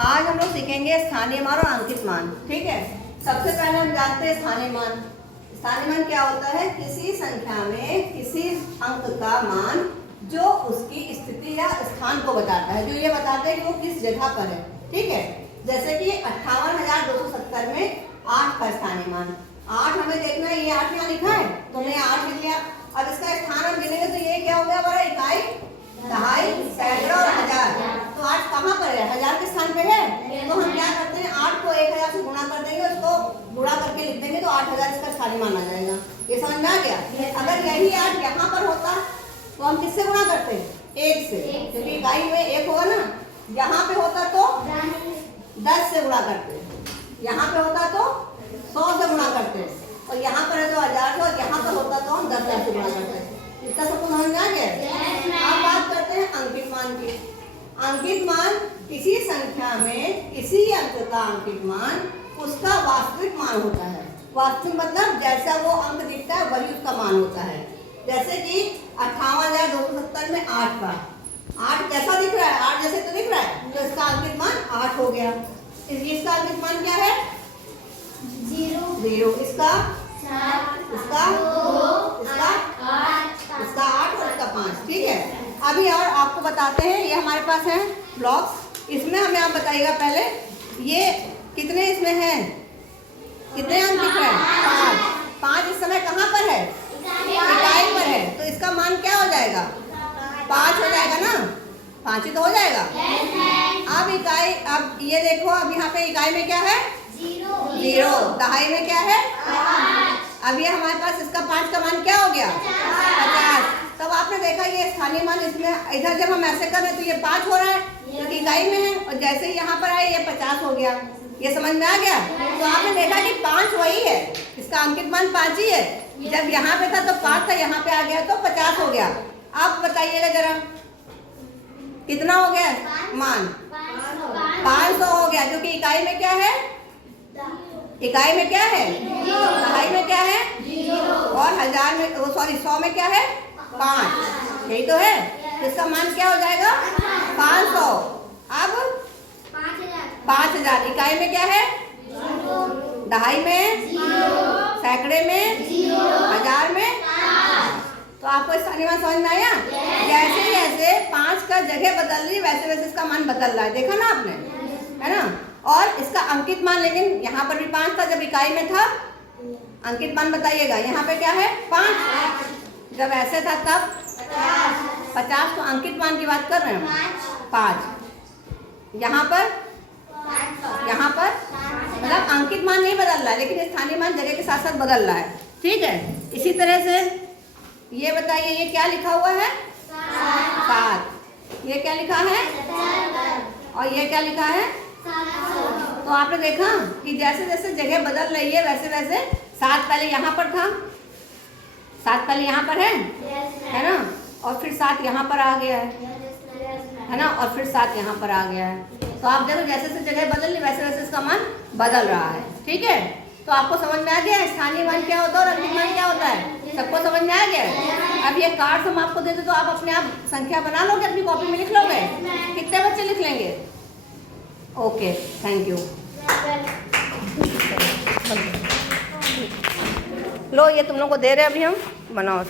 आज हम लोग सीखेंगे स्थानीय मान और अंकित मान। ठीक है, सबसे पहले हम जानते हैं स्थानीय मान। स्थानीय मान क्या होता है? किसी संख्या में किसी अंक का मान जो उसकी स्थिति या स्थान को बताता है, जो ये बताता है कि वो किस जगह पर है। ठीक है, जैसे कि 58,270 में 8 का स्थानीय मान। 8 हमें देखना है, ये 8 यहाँ लिखा है तो हमने 8 लिख लिया। अब इसका स्थान हम गिनेंगे तो ये क्या हो गया हमारा? इकाई, दहाई, सैकड़ा और हजार। तो 8 कहाँ पर है? हजार के स्थान पे है। तो हम क्या करते हैं, 8 को 1000 से गुणा कर देंगे, उसको गुणा करके लिख देंगे तो 8000 इसका स्थानीय मान आ जाएगा। ये समझ में आ गया? अगर यही 8 यहाँ पर होता तो हम किससे गुणा करते हैं? 1 से, क्योंकि इकाई में 1 होगा ना। यहाँ पे होता तो 10 से गुणा करते हैं, यहाँ पे होता तो 100 से गुणा करते हैं, और यहाँ पर है तो 1000 से, और यहाँ पर होता तो हम 10,000 से गुणा करते हैं। इसका सबको समझ में आ गया? अब बात करते हैं अंकित मान की। अंकित मान किसी संख्या में किसी अंक का अंकित मान उसका वास्तविक मान होता है। वास्तविक मतलब जैसा वो अंक दिखता है वही उसका मान होता है। जैसे कि 58,270 में 8 का 8 कैसा दिख रहा है? 8 जैसे तो दिख रहा है, तो इसका अंकित मान 8 हो गया। इसका अंकित मान क्या है? 0। इसका 8 और इसका 5। ठीक है, अभी और आपको बताते हैं, ये हमारे पास है ब्लॉक्स। इसमें हमें आप बताइएगा पहले ये कितने इसमें हैं, कितने अंक दिख रहे हैं? 5 इस समय कहाँ पर है? इकाई पर है, तो इसका मान क्या हो जाएगा? 5 हो जाएगा ना? 5 ही तो हो जाएगा। अब इकाई, अब ये देखो, अब यहाँ पे इकाई में क्या है? 0। दहाई में क्या है? 5। अब ये हमारे पास इसका 5 का मान क्या हो गया? 50। तब आपने देखा ये स्थानीय मान, इसमें इधर जब हम ऐसे कर रहे हैं तो ये 5 हो रहा है क्योंकि इकाई में है, और जैसे ही यहाँ पर आए ये 50 हो गया। ये समझ में आ गया? तो आपने देखा कि 5 वही है, इसका अंकित मान 5 ही है। जब यहाँ पे था तो 5 था, यहाँ पे आ गया तो 50 हो गया। अब बताइएगा जरा कितना हो गया मान? 500 हो गया, जो कि इकाई में क्या है? इकाई में क्या है? दहाई में क्या है? 0। और हजार में, सॉरी 100 में क्या है? 5। यही तो है। इसका मान क्या हो जाएगा? 500। अब 5000। इकाई में क्या है? दहाई में 0, सैकड़े में 0, हजार में 5। तो आपको स्थानीय मान समझ में आया? जैसे जैसे 5 का जगह बदल रही है वैसे वैसे इसका मान बदल रहा है। देखा ना आपने, है ना? और इसका अंकित मान, लेकिन यहाँ पर भी 5 था जब इकाई में था। अंकित मान बताइएगा, यहाँ पे क्या है? 5। जब ऐसे था तब 50। तो अंकित मान की बात कर रहे हैं 5। यहाँ पर मतलब अंकित मान नहीं बदल रहा है, लेकिन स्थानीय मान जगह के साथ साथ बदल रहा है। ठीक है, इसी तरह से ये बताइए, ये क्या लिखा हुआ है? 7। ये क्या लिखा है? और ये क्या लिखा है? तो आपने देखा कि जैसे जैसे जगह बदल रही है वैसे वैसे 7 पहले यहाँ पर था, 7 पहले यहाँ पर है ना? और फिर 7 यहाँ पर आ गया है ना? और फिर 7 यहाँ पर आ गया है। तो आप देखो जैसे जैसे जगह बदल रही वैसे वैसे इसका मान बदल रहा है। ठीक है, तो आपको समझ में आ गया स्थानीय मान क्या होता है और अंकित मान क्या होता है? सबको समझ में आ गया? अब ये कार्ड हम आपको दे दे तो आप अपने आप संख्या बना लोगे, अपनी कॉपी में लिख लोगे? कितने बच्चे लिख लेंगे? Okay, thank you. लो ये तुम लोग को दे रहे हैं, अभी हम बनाओ।